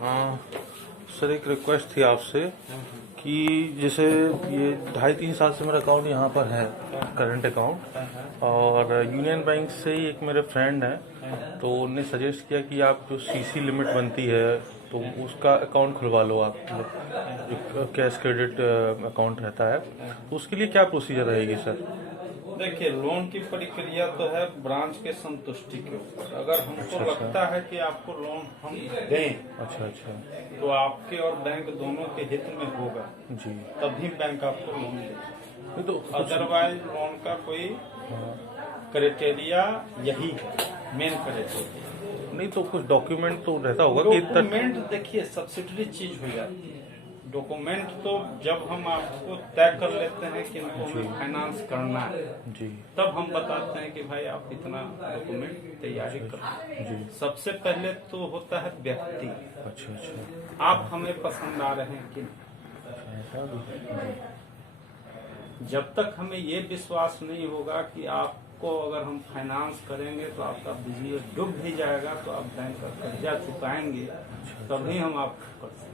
हाँ सर, एक रिक्वेस्ट थी आपसे कि जैसे ये 2.5-3 साल से मेरा अकाउंट यहाँ पर है, करंट अकाउंट, और यूनियन बैंक से ही एक मेरे फ्रेंड है, तो उन्होंने सजेस्ट किया कि आप जो सीसी लिमिट बनती है तो उसका अकाउंट खुलवा लो आप, जो कैश क्रेडिट अकाउंट रहता है, तो उसके लिए क्या प्रोसीजर रहेगी सर? देखिए, लोन की प्रक्रिया तो है ब्रांच के संतुष्टि के ऊपर। अगर हमको अच्छा। लगता है कि आपको लोन हम दें, अच्छा अच्छा। तो आपके और बैंक दोनों के हित में होगा, जी। तभी बैंक आपको लोन देगा। नहीं तो अदरवाइज लोन का कोई क्राइटेरिया यही है, मेन क्राइटेरिया। नहीं तो कुछ डॉक्यूमेंट तो रहता होगा कि डॉक्यूमेंट देखिए सब्सिडरी चीज हो जाती है। डॉक्यूमेंट तो जब हम आपको तय कर लेते हैं कि इनको हमें फाइनेंस करना है, जी तब हम बताते हैं कि भाई आप इतना डॉक्यूमेंट तैयारी करो। जी। सबसे पहले तो होता है व्यक्ति, अच्छा अच्छा। आप हमें पसंद आ रहे हैं कि नहीं। ऐसा भी? जब तक हमें ये विश्वास नहीं होगा कि आपको अगर हम फाइनेंस करेंगे तो आपका बिजनेस डूब भी जाएगा, तो आप बैंक का कर्जा चुकाएंगे, तभी हम आपको कर सकते हैं।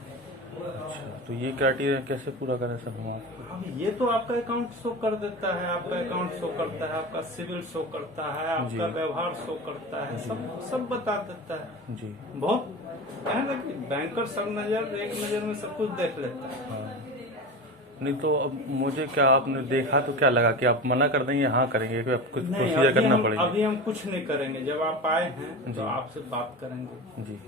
अच्छा, तो ये क्राइटेरिया कैसे पूरा करें सर हम? अब ये तो आपका अकाउंट शो कर देता है, आपका अकाउंट शो करता है, आपका सिविल शो करता है, आपका व्यवहार शो करता है, सब बता देता है जी। बहुत है ना कि बैंकर सब नजर एक नजर में सब कुछ देख लेता है। हाँ। नहीं तो अब मुझे क्या, आपने देखा तो क्या लगा कि आप मना कर देंगे, हाँ करेंगे, कि आप कुछ नहीं, प्रोसीजर करना पड़ेगा? अभी हम कुछ नहीं करेंगे। जब आप आए हैं तो आपसे बात करेंगे, जी।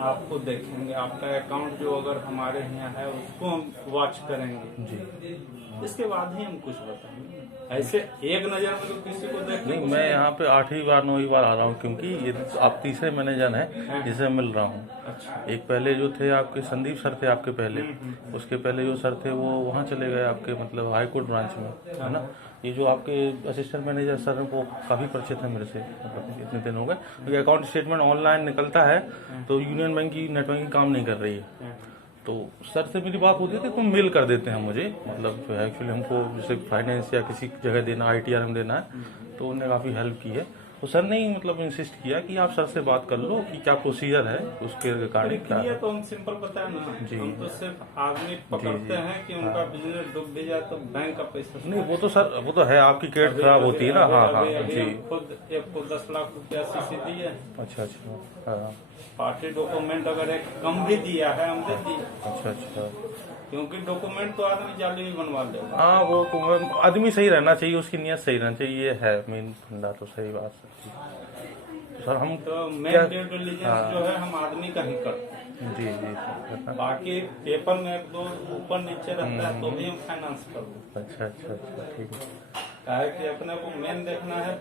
आपको देखेंगे, आपका अकाउंट जो अगर हमारे यहाँ है उसको हम वॉच करेंगे जी। इसके बाद ही हम कुछ बताएंगे। ऐसे एक नजर में तो किसी को देख नहीं, मैं यहाँ पे 8वीं बार 9वीं बार आ रहा हूँ, क्योंकि ये आप तीसरे मैनेजर हैं जिसे मिल रहा हूँ। अच्छा। एक पहले जो थे आपके संदीप सर थे आपके पहले, उसके पहले जो सर थे वो वहाँ चले गए आपके, मतलब हाई कोर्ट ब्रांच में, है ना। ये जो आपके असिस्टेंट मैनेजर सर हैं वो काफ़ी परिचित है मेरे से, मतलब इतने दिन हो गए, क्योंकि अकाउंट स्टेटमेंट ऑनलाइन निकलता है तो यूनियन बैंक की नेट बैंकिंग काम नहीं कर रही है। तो सर से मेरी बात होती थी तो मेल कर देते हैं मुझे, मतलब जो है एक्चुअली हमको जैसे फाइनेंस या किसी जगह देना, ITR में देना है, तो उन्होंने काफ़ी हेल्प की है। तो सर ने ही मतलब इंसिस्ट किया कि आप सर से बात कर लो कि क्या प्रोसीजर है, उसके रिगार्डिंग क्या प्रक्रिया है। तो हम सिंपल बताए ना, हम तो सिर्फ आदमी पकड़ते हैं कि उनका बिजनेस डूब भी जाए तो बैंक का पैसा नहीं वो तो सर, वो तो है, आपकी क्रेडिट खराब होती है ना। हाँ हाँ जी। खुद एक को 10 लाख रुपया CC दिए। अच्छा अच्छा। हाँ। पार्टी डॉक्यूमेंट अगर एक कम भी दिया है हम दे दिए, अच्छा अच्छा। क्योंकि डॉक्यूमेंट तो आदमी जाली भी बनवा लेगा। हाँ वो तो आदमी सही रहना चाहिए, उसकी नीयत सही रहना चाहिए, ये है मेन फंडा, तो सही बात है। तो सर हम तो मेन ड्यू डिलिजेंस जो है हम आदमी का ही करते हैं। जी जी सर। बाकी पेपर में एक दो ऊपर नीचे रहता है तो भी हम फाइनेंस करते हैं। अच्छा अच्छा अच्छा, ठीक है। क्या है कि अपने को मेन देखना है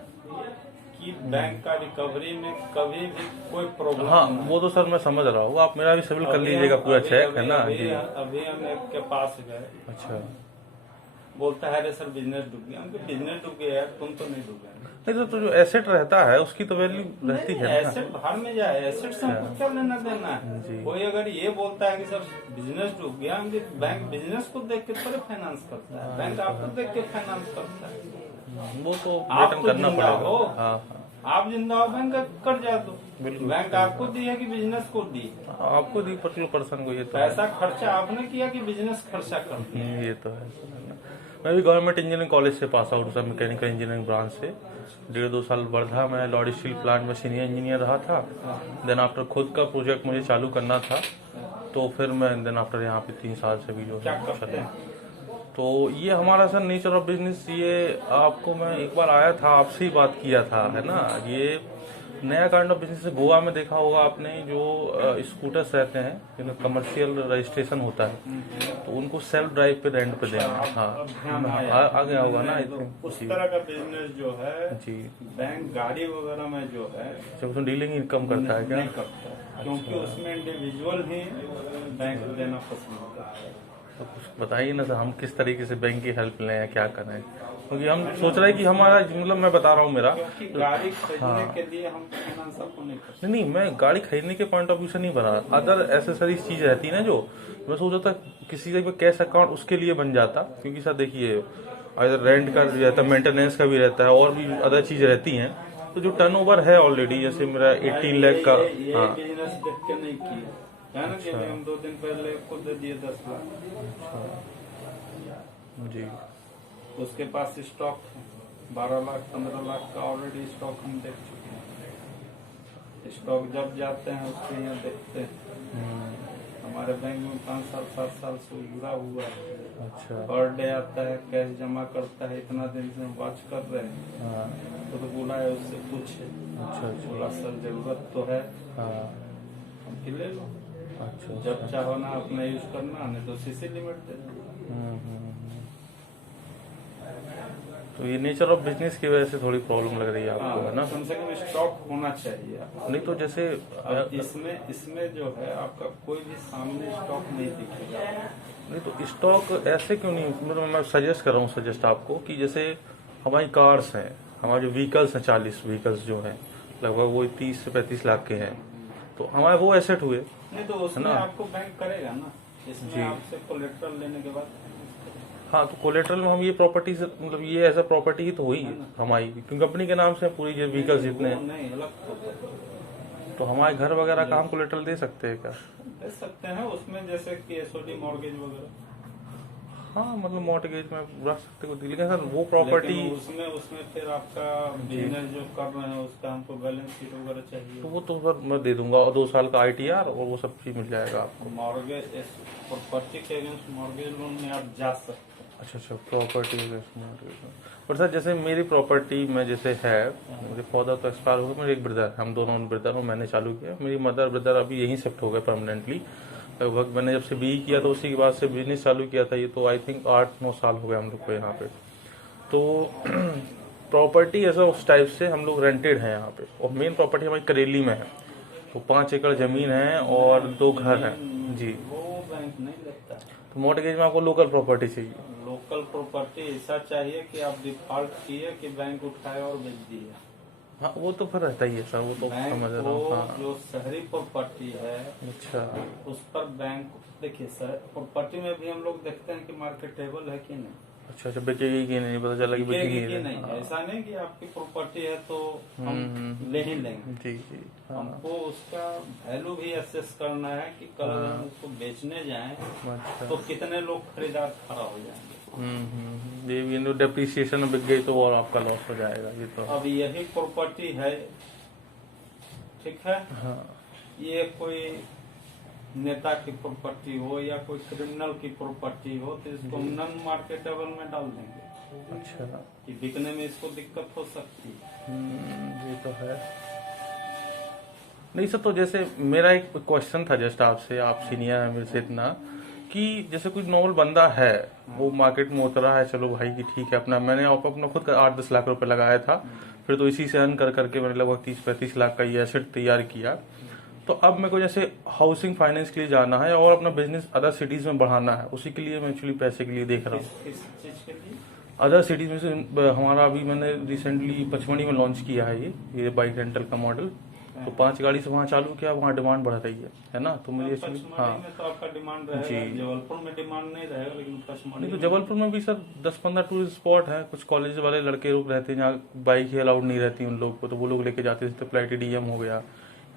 कि बैंक का रिकवरी में कभी भी कोई प्रॉब्लम। हाँ वो तो सर मैं समझ रहा हूँ, आप मेरा भी सिविल कर लीजिएगा पूरा चेक, है ना जी। अभी हम एक के पास गए, अच्छा। बोलता है अरे सर बिजनेस डूब गया। हमको बिजनेस डूब गया यार, तुम तो नहीं डूबे। नहीं तो जो एसेट रहता है उसकी तो वैल्यू रहती है ना। एसेट बाहर में जाए, एसेट से हमको क्या लेना देना है। कोई अगर ये बोलता है कि सर बिजनेस डूब गया, हम बैंक बिजनेस को देख के थोड़े फाइनेंस करता है, बैंक आपको देख के फाइनेंस करता है। वो तो आप रिटर्न तो करना जिंदा पड़ेगा। हो, हाँ आप जिंदा हो, बैंक कर जा दो। बैंक आपको दी है कि बिजनेस को दी? आपको दी पर्टिकुलर पर्सन को, ये तो पैसा खर्चा आपने किया कि बिजनेस खर्चा कर दिया? ये तो है। मैं भी गवर्नमेंट इंजीनियरिंग कॉलेज से पास आउट था, मैकेनिकल इंजीनियरिंग ब्रांच से। 1.5-2 साल वर्धा में लॉर्ड स्टील प्लांट में सीनियर इंजीनियर रहा था। देन आफ्टर खुद का प्रोजेक्ट मुझे चालू करना था, तो फिर मैं देन आफ्टर यहाँ पे 3 साल से भी जो क्या है करते हैं? तो ये हमारा सर नेचर ऑफ बिजनेस, ये आपको मैं एक बार आया था, आपसे ही बात किया था, है ना। ये नया काइंड ऑफ बिजनेस है। गोवा में देखा होगा आपने, जो स्कूटर्स रहते हैं जिनका कमर्शियल रजिस्ट्रेशन होता है, तो उनको सेल्फ ड्राइव पे रेंट पे देना। हाँ आ गया होगा ना, आई थिंक। उस तरह का बिजनेस जो है जी। बैंक गाड़ी वगैरह में जो है जब उसमें डीलिंग इनकम करता है क्या? नहीं करता है, क्योंकि उसमें इंडिविजुअल ही बैंक देना पसंद करता है। तो कुछ बताइए ना सर, हम किस तरीके से बैंक की हेल्प लें या क्या करें, क्योंकि हम सोच रहे हैं कि हमारा, मतलब मैं बता रहा हूँ मेरा, गाड़ी खरीदने के लिए हम फाइनेंस आपको नहीं कर सकते। नहीं मैं गाड़ी खरीदने के पॉइंट ऑफ व्यू से नहीं बना, अदर एसेसरीज चीज रहती है ना, जो मैं सोचा था किसी का कैश अकाउंट उसके लिए बन जाता, क्योंकि सर देखिए अगर रेंट का भी रहता है, मेंटेनेंस का भी रहता है, और भी अदर चीज रहती हैं, तो जो टर्नओवर है ऑलरेडी, जैसे मेरा 18 लाख का, ये हाँ बिजनेस देख के नहीं किया है ना कि हम 2 दिन पहले खुद दे दिए 10 लाख। जी, उसके पास स्टॉक है 12 लाख 15 लाख का ऑलरेडी स्टॉक हम देख चुके हैं। स्टॉक जब जाते हैं उसके यहाँ देखते हैं। हमारे बैंक में 5 साल 7 साल से जुड़ा हुआ है। अच्छा, पर डे आता है, कैश जमा करता है, इतना दिन से हम वॉच कर रहे हैं। हाँ, तो बोला है उससे पूछे, अच्छा अच्छा, बोला सर जरूरत तो है, हाँ, हम फिर ले लो, अच्छा, जब चाहो ना अपना यूज करना, नहीं तो सीसी लिमिट दे दो। हम्म। तो ये नेचर ऑफ बिजनेस की वजह से थोड़ी प्रॉब्लम लग रही है आपको, है ना? कम से कम स्टॉक होना चाहिए। नहीं तो जैसे अब इसमें जो है आपका कोई भी सामने स्टॉक नहीं दिखेगा। नहीं तो स्टॉक ऐसे क्यों नहीं, मतलब मैं सजेस्ट कर रहा हूँ सजेस्ट आपको कि जैसे हमारी कार्स हैं, हमारे जो व्हीकल्स हैं, 40 व्हीकल्स जो हैं लगभग वो 30 से 35 लाख के हैं, तो हमारे वो एसेट हुए। नहीं तो उसमें आपको बैंक करेगा ना, इसमें आपसे कोलेट्रल लेने के बाद। हाँ, तो कोलेट्रल में हम ये प्रॉपर्टी से, मतलब ये एज अ प्रॉपर्टी ही तो हुई हमारी, क्योंकि कंपनी के नाम से पूरी जो व्हीकल्स जितने हैं, नहीं अलग तो हमारे घर वगैरह का हम कोलेट्रल दे सकते हैं क्या? दे सकते हैं उसमें, जैसे कि एसओडी मॉर्गेज वगैरह। हाँ, मतलब मॉर्गेज में रख सकते हो, लेकिन सर वो प्रॉपर्टी, लेकिन उसमें फिर आपका बिजनेस जो कर रहे हैं उसका हमको बैलेंस शीट वगैरह चाहिए। तो वो तो सर मैं दे दूंगा, और 2 साल का ITR और वो सब चीज मिल जाएगा आपको। मॉर्गेज प्रॉपर्टी के अगेंस्ट मॉर्गेज लोन में आप जा सकते हैं। अच्छा, प्रॉपर्टी पर सर जैसे मेरी प्रॉपर्टी में जैसे है, मेरे फादर तो एक्सपायर हो गए, मेरे एक ब्रदर, हम दोनों ब्रदर हूँ, मैंने चालू किया, मेरी मदर ब्रदर अभी यहीं शिफ्ट हो गए परमानेंटली। लगभग मैंने जब से BE किया तो उसी के बाद से बिजनेस चालू किया था, ये तो आई थिंक 8-9 साल हो गए हम लोग को यहाँ पे। तो प्रॉपर्टी ऐसा उस टाइप से हम लोग रेंटेड हैं यहाँ पे, और मेन प्रॉपर्टी हमारी करेली में है, तो 5 एकड़ जमीन है और 2 घर हैं जी। वो बैंक नहीं लगता। तो मॉर्गेज में आपको लोकल प्रॉपर्टी चाहिए। लोकल प्रॉपर्टी ऐसा चाहिए कि आप डिफॉल्ट किए कि बैंक उठाए और बेच दिया। हाँ, वो तो फिर रहता ही है सर, वो तो समझ रहा हूँ। हाँ, जो शहरी प्रॉपर्टी है अच्छा, उस पर बैंक, देखिए सर प्रॉपर्टी में भी हम लोग देखते हैं कि मार्केटेबल है कि नहीं, अच्छा, बिकेगी कि नहीं, पता चला कि बिकेगी बिकेगी कि नहीं। ऐसा नहीं कि आपकी प्रॉपर्टी है तो हम ले ही लेंगे। जी जी, हाँ, हमको उसका वैल्यू भी असेस करना है कि कल अगर हम उसको बेचने जाएं अच्छा, तो कितने लोग खरीदार खड़ा हो जाएंगे। ये भी डेप्रिसिएशन में बिक गई तो और आपका लॉस हो जाएगा, ये तो। अब यही प्रॉपर्टी है, ठीक है, हाँ, ये कोई नेता की प्रॉपर्टी हो या कोई क्रिमिनल की प्रॉपर्टी हो तो इसको नॉन मार्केटेबल में डाल देंगे। अच्छा, कि बिकने में इसको दिक्कत हो सकती है। ये तो है। नहीं सर, तो जैसे मेरा एक क्वेश्चन था जस्ट आपसे, आप सीनियर है मेरे से इतना, कि जैसे कोई नॉर्मल बंदा है, वो मार्केट में उतरा है, चलो भाई कि ठीक है, अपना मैंने अपना खुद का 8-10 लाख रुपए लगाया था, फिर तो इसी से अर्न कर करके मैंने लगभग 30-35 लाख का ये एसेट तैयार किया। तो अब मेरे को जैसे हाउसिंग फाइनेंस के लिए जाना है और अपना बिजनेस अदर सिटीज में बढ़ाना है, उसी के लिए मैं एक्चुअली पैसे के लिए देख रहा हूँ। किस चीज के लिए? अदर सिटीज में से हमारा अभी मैंने रिसेंटली पचमढ़ी में लॉन्च किया है ये बाइक रेंटल का मॉडल, तो 5 गाड़ी से वहाँ चालू किया, वहाँ डिमांड बढ़ रही है ना, तो मुझे पचमढ़ी में तो आपका डिमांड रहेगा, जबलपुर में डिमांड नहीं रहेगा, लेकिन पचमढ़ी नहीं तो जबलपुर में भी सर 10-15 टूरिस्ट स्पॉट है, कुछ कॉलेज वाले लड़के लोग रहते हैं जहाँ बाइक ही अलाउड नहीं रहती उन लोग को, तो वो लोग लेके जाते हैं, जैसे प्लेटिनियम हो गया,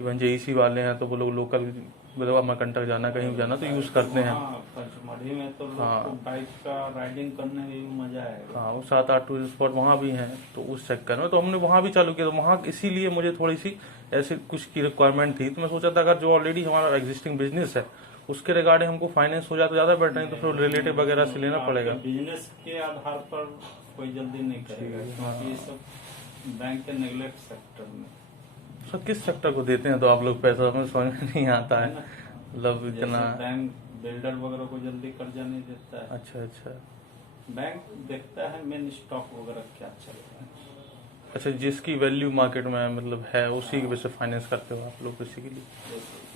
इवन JEC वाले हैं, तो वो लोग लोकल मतलब अमरकंटक जाना कहीं भी जाना तो यूज करते हैं। पचमढ़ी में तो लोग को बाइक का राइडिंग करने में भी मजा आएगा। हाँ, वो 7-8 टूरिस्ट स्पॉट वहाँ भी हैं, तो उस चक्कर में तो हमने वहाँ भी चालू किया, तो वहाँ इसीलिए मुझे थोड़ी सी ऐसे कुछ की रिक्वायरमेंट थी, तो मैं सोचा था अगर जो ऑलरेडी हमारा एग्जिस्टिंग बिजनेस है उसके रिगार्डिंग हमको फाइनेंस हो जाए तो ज्यादा बेटर, नहीं तो फिर रिलेटिव वगैरह से लेना पड़ेगा। बिजनेस के आधार पर कोई जल्दी नहीं करेगा, क्योंकि ये सब बैंक के नेग्लेक्ट सेक्टर में। सर किस सेक्टर को देते हैं तो आप लोग पैसा, हमें समझ में नहीं आता है, मतलब इतना। बैंक बिल्डर वगैरह को जल्दी कर्जा नहीं देता है। अच्छा, बैंक देखता है मेन स्टॉक वगैरह क्या चल रहा है। अच्छा, जिसकी वैल्यू मार्केट में मतलब है उसी की वजह से फाइनेंस करते हो आप लोग बेसिकली।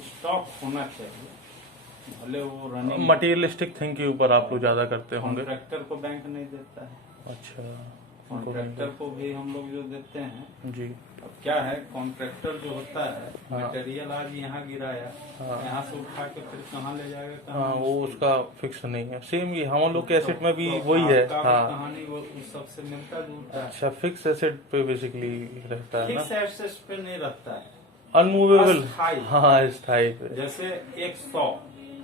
स्टॉक होना चाहिए, भले वो रनिंग मटेरियलिस्टिक थिंग के ऊपर आप लोग ज्यादा करते होंगे। कॉन्ट्रैक्टर को बैंक नहीं देता है। अच्छा, कॉन्ट्रैक्टर को भी हम लोग जो देते हैं जी, अब क्या है, कॉन्ट्रैक्टर जो होता है मटेरियल आज यहाँ गिराया, यहाँ से उठा के फिर कहाँ ले जाएगा, कहाँ हाँ, वो उसका फिक्स नहीं है। सेम ये हम लोग के एसेट में भी वही है। हाँ, कहानी वो उस सबसे मिलता जुलता है। अच्छा, फिक्स एसेट पे बेसिकली रहता है ना, फिक्स एसेट पे नहीं रहता है, अनमूवेबल। अस्थाई। हाँ, स्थायी पे। जैसे 100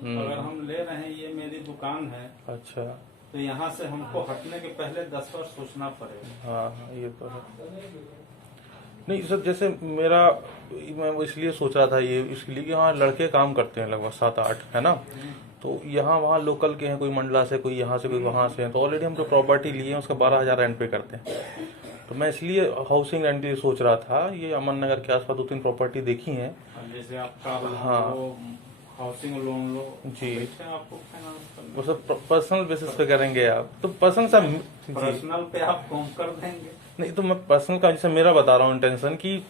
अगर हम ले रहे हैं, ये मेरी दुकान है, अच्छा, तो यहाँ से हमको हटने के पहले 10 बार सोचना पड़ेगा। हाँ, ये तो है। नहीं सर, जैसे मेरा, मैं वो इसलिए सोच रहा था ये इसलिए कि वहाँ लड़के काम करते हैं लगभग 7-8, है ना, तो यहाँ वहाँ लोकल के हैं, कोई मंडला से, कोई यहाँ से, कोई वहाँ से हैं, तो ऑलरेडी हम जो प्रॉपर्टी लिए हैं उसका 12,000 रेंट पे करते हैं। तो मैं इसलिए हाउसिंग रेंट की सोच रहा था। ये अमन नगर के आसपास 2-3 प्रॉपर्टी देखी हैं। जैसे आपका हाँ, हाउसिंग लोन लो जी, आपको फाइनेंस करना, वो सब पर्सनल बेसिस पे करेंगे आप, तो पर्सनल सा जी, पर्सनल पे आप कम कर देंगे। नहीं तो मैं पर्सनल का जैसे मेरा बता रहा हूँ इंटेंशन कि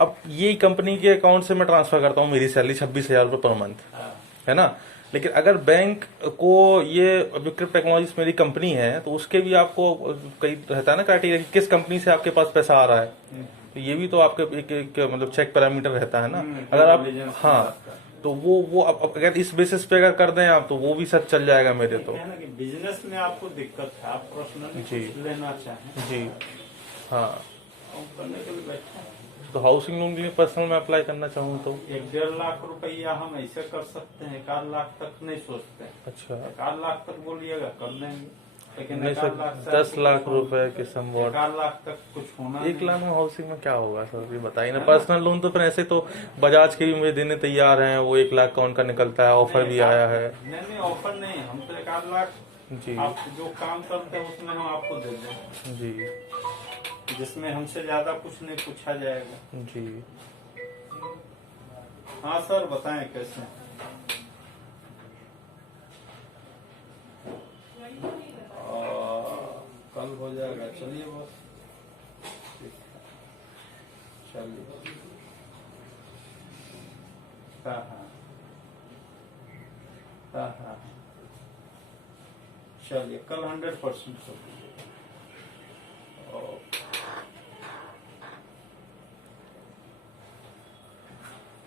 अब ये कंपनी के अकाउंट से मैं ट्रांसफर करता हूँ, मेरी सैलरी 26,000 रुपये पर मंथ, है ना, लेकिन अगर बैंक को ये विक्रिप टेक्नोलॉजीज मेरी कंपनी है तो उसके भी आपको कई रहता है ना क्राइटेरिया, किस कंपनी से आपके पास पैसा आ रहा है, तो ये भी तो आपके एक मतलब चेक पैरामीटर रहता है ना। अगर आप, हाँ, तो वो अब अगर इस बेसिस पे अगर कर दें आप, तो वो भी सर चल जाएगा मेरे तो। बिजनेस में आपको दिक्कत है, आप पर्सनली लेना चाहें जी, हाँ, करने के लिए बैठे हैं। तो हाउसिंग लोन के लिए पर्सनल में अप्लाई करना चाहूँ तो 1-1.5 लाख रुपया हम ऐसे कर सकते हैं, 1 लाख तक नहीं सोचते हैं। अच्छा, 1 लाख तक बोलिएगा कर देंगे, लेकिन नहीं सर, 10 लाख रुपए के समवॉट, 1 लाख तक कुछ होना 1 लाख में हाउसिंग में क्या होगा सर, ये बताइए ना। पर्सनल लोन तो फिर ऐसे तो बजाज के भी मुझे देने तैयार हैं, वो 1 लाख का उनका निकलता है, ऑफर भी आया है। नहीं ऑफर नहीं, हम तो 1 लाख जी, आप जो काम करते हैं उसमें हम आपको दे दें जी, जिसमें हमसे ज्यादा कुछ नहीं पूछा जाएगा। जी। हाँ सर, बताएं कैसे। कल हो जाएगा, चलिए बस, चलिए। हाँ हाँ, चलिए कल 100% कर दीजिए।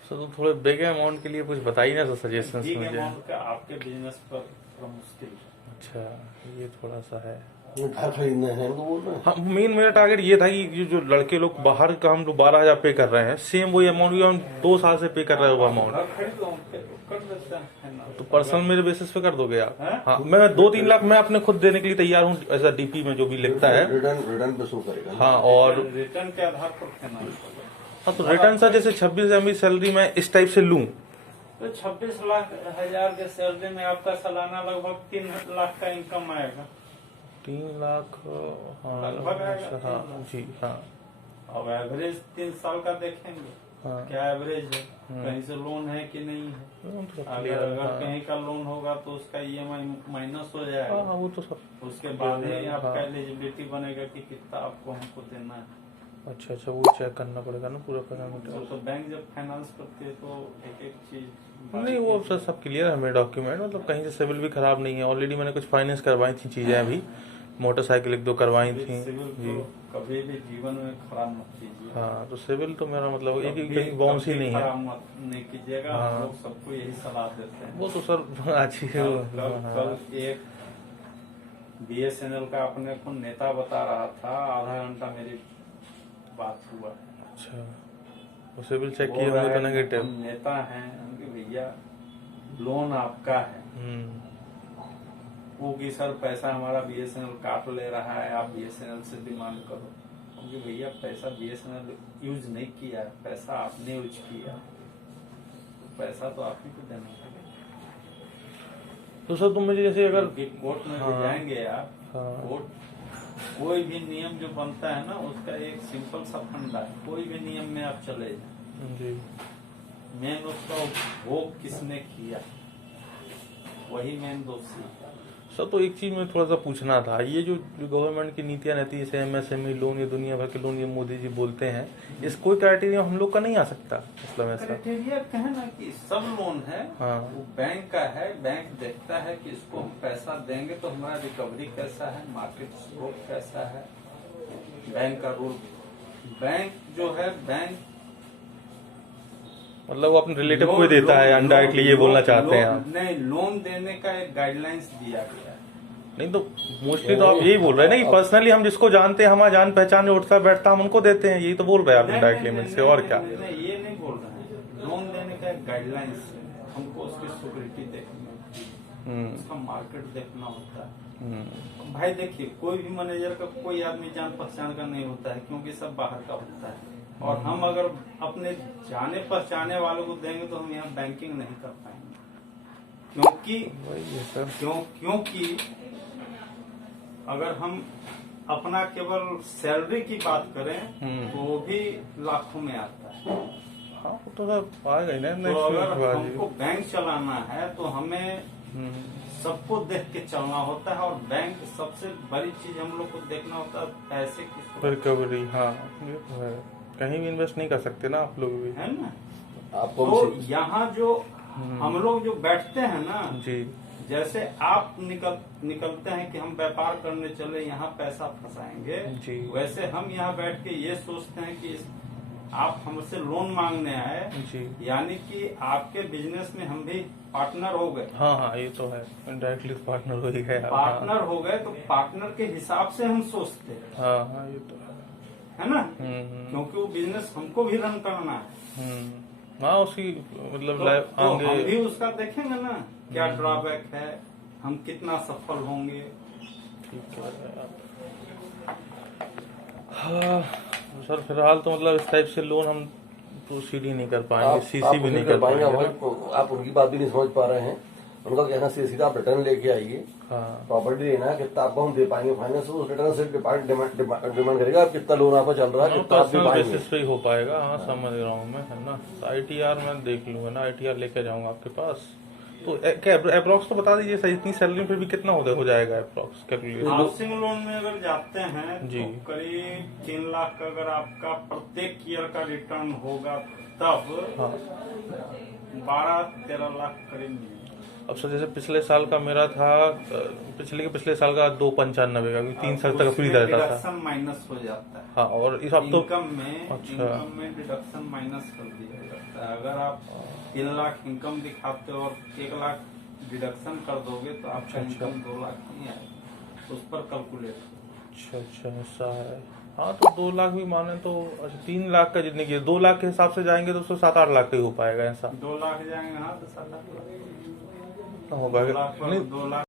सर तो थोड़े बिग अमाउंट के लिए कुछ बताइए ना सर, सजेशंस बिग मुझे। अमाउंट का आपके बिजनेस पर थोड़ा मुश्किल है। अच्छा, ये थोड़ा सा है। घर खरीदना है तो बोल रहे हैं। हाँ, मेन मेरा टारगेट ये था कि जो लड़के लोग बाहर का हम लोग 12,000 पे कर रहे हैं, सेम वही अमाउंट भी हम 2 साल से पे कर रहे हैं वो अमाउंट, घर खरीद लो, कर देते हैं ना। तो पर्सनल मेरे बेसिस पे कर दोगे आप? हैं? हाँ, मैं 2-3 लाख मैं अपने खुद देने के लिए तैयार हूँ, ऐसा डीपी में जो भी लिखता है। रिटर्न पे शो करेगा। हाँ, और रिटर्न के आधार पर देना पड़ेगा। हाँ, तो रिटर्न सर जैसे 26,000 मेरी सैलरी मैं इस टाइप से लूँ, तो 26 लाख हजार के सैलरी में आपका सालाना लगभग 3 लाख का इनकम आएगा। 3 लाख, हाँ, लगभग आएगा। अच्छा, हाँ जी, हाँ, अब एवरेज 3 साल का देखेंगे, हाँ, क्या एवरेज है, कहीं से लोन है कि नहीं है। तो सब अगर clear है, हाँ। कहीं का लोन होगा तो उसका EMI माइनस हो हाँ, जाएगा, हाँ, वो तो सब। उसके बाद ही आपका हाँ। एलिजिबिलिटी बनेगा कि कितना आपको हमको देना है। अच्छा, वो चेक करना पड़ेगा ना पूरा पैरामीटर। तो बैंक जब फाइनेंस करती है तो एक चीज नहीं, वो सर सब क्लियर है मेरे डॉक्यूमेंट, मतलब कहीं से सिविल भी खराब नहीं है। ऑलरेडी मैंने कुछ फाइनेंस करवाई थी चीजें, अभी मोटरसाइकिल 1-2 करवाई थी सिविल जी। तो कभी भी जीवन में खराब मत कीजिए। हाँ, तो सिविल तो मेरा मतलब एक कभी- कहीं बाउंस ही कभी नहीं है। खराब मत नहीं कीजिएगा, हाँ। हम लोग सबको यही सलाह देते हैं। वो तो सर अच्छी है। कल एक BSNL का अपने को नेता बता रहा था, आधा घंटा मेरी बात हुआ। अच्छा, वो सिविल चेक वो किए होंगे तो हम नेगेटिव। नेता हैं, उनके भैया लोन आपका है, वो कि सर पैसा हमारा BSNL काट ले रहा है, आप BSNL से डिमांड करो। क्योंकि भैया पैसा BSNL यूज नहीं किया, पैसा आपने यूज किया, तो पैसा तो आप ही को देना है। तो सर तुम मुझे जैसे अगर कोर्ट में हाँ। भी जाएंगे आप, हाँ। कोर्ट कोई भी नियम जो बनता है ना, उसका एक सिंपल सा फंडा है, कोई भी नियम में आप चले जाए, जी, मेन उसका उपभोग किसने किया, वही मेन दोषी है। सर तो एक चीज में थोड़ा सा पूछना था, ये जो गवर्नमेंट की नीतियां रहती है, जैसे MSME लोन, ये दुनिया भर के लोन ये मोदी जी बोलते हैं, इस कोई क्राइटेरिया हम लोग का नहीं आ सकता, मतलब ऐसा? क्राइटेरिया कहे ना कि सब लोन है, हाँ। वो बैंक का है, बैंक देखता है कि इसको हम पैसा देंगे तो हमारा रिकवरी कैसा है, मार्केट स्कोप कैसा है, बैंक का रूल बैंक जो है बैंक मतलब वो अपने रिलेटिव को भी देता है अनडायरेक्टली, ये बोलना चाहते हैं आप? नहीं, लोन देने का एक गाइडलाइंस दिया गया है। नहीं तो मोस्टली तो आप यही बोल रहे हैं ना कि पर्सनली हम जिसको जानते हैं, हमारा जान पहचान जो उठता बैठता हम उनको देते हैं, यही तो बोल रहे हैं आप इनडायरेक्टली मुझसे, और क्या? नहीं, ये नहीं बोल रहे हैं। लोन देने का एक गाइडलाइंस है, हमको उसकी सिक्योरिटी देखनी होती है, उसका मार्केट देखना होता है। भाई देखिए, कोई भी मैनेजर का कोई आदमी जान पहचान का नहीं होता है, क्योंकि सब बाहर का होता है। और हम अगर अपने जाने पहचाने वालों को देंगे तो हम यहाँ बैंकिंग नहीं कर पाएंगे, क्योंकि अगर हम अपना केवल सैलरी की बात करें तो वो भी लाखों में आता है। हाँ वो तो सब आएगा ही ना। तो अगर हमको बैंक चलाना है तो हमें सबको देख के चलना होता है, और बैंक सबसे बड़ी चीज हम लोग को देखना होता है पैसे की रिकवरी। हाँ ये तो है, कहीं भी इन्वेस्ट नहीं कर सकते ना आप लोग भी, है ना। आपको तो यहाँ जो हम लोग जो बैठते हैं ना जी, जैसे आप निकलते हैं कि हम व्यापार करने चले, यहाँ पैसा फंसाएंगे जी। वैसे हम यहाँ बैठ के ये सोचते हैं कि आप हमसे लोन मांगने आए जी। यानी कि आपके बिजनेस में हम भी पार्टनर हो गए। हाँ हाँ ये तो है, इनडायरेक्टली पार्टनर हो ही गए। पार्टनर हो गए तो पार्टनर के हिसाब से हम सोचते हैं, हाँ हाँ ये तो है ना। क्योंकि वो बिजनेस हमको भी रन करना है। हाँ उसकी मतलब तो आगे हम भी उसका देखेंगे ना, क्या ड्रॉबैक है, हम कितना सफल होंगे। ठीक है। हाँ सर फिलहाल तो मतलब इस टाइप से लोन हम प्रोसीड ही नहीं कर पाएंगे, सीसी भी नहीं कर पाएंगे। आप उनकी बात भी नहीं समझ पा रहे हैं। उनका कहना सीधा आप रिटर्न लेके आइए, हाँ प्रॉपर्टी लेना है, कितना आपको हम दे पाएंगे फाइनेंस, उस रिटर्न से डिमांड करेगा आप कितना लोन आपका चल रहा है, कितना आप दे पर्सनल पाएंगे। बेसिस पे ही हो पाएगा। हाँ समझ रहा हूँ मैं, है ना। ITR मैं देख लूंगा ना, ITR लेके जाऊंगा आपके पास। तो क्या अप्रोक्स तो बता दीजिए सर, इतनी सैलरी फिर भी कितना हो जाएगा अप्रोक्स कैलकुलेशन? हाउसिंग लोन में अगर जाते हैं जी। तो करीब 3 लाख का अगर आपका प्रत्येक ईयर का रिटर्न होगा तब 12-13 लाख करीब मिलेगा। अब सर जैसे पिछले साल का मेरा था, पिछले साल का 295 का, क्योंकि 3 साल तक फ्री रहता था। डिडक्शन माइनस हो जाता है। हाँ और इस अब तो इनकम में अच्छा। इनकम में डिडक्शन माइनस कर दिया जाता है। अगर आप 3 लाख इनकम दिखाते हो और 1 लाख डिडक्शन कर दोगे तो आपका इनकम 2 लाख नहीं आएगा, उस पर कैलकुलेट। अच्छा ऐसा है। हाँ तो 2 लाख भी माने तो, अच्छा 3 लाख का जितने की 2 लाख के हिसाब से जाएंगे तो उसको 7-8 लाख का ही हो पाएगा ऐसा? 2 लाख जाएंगे, हाँ तो 7 लाख होगा 2 लाख।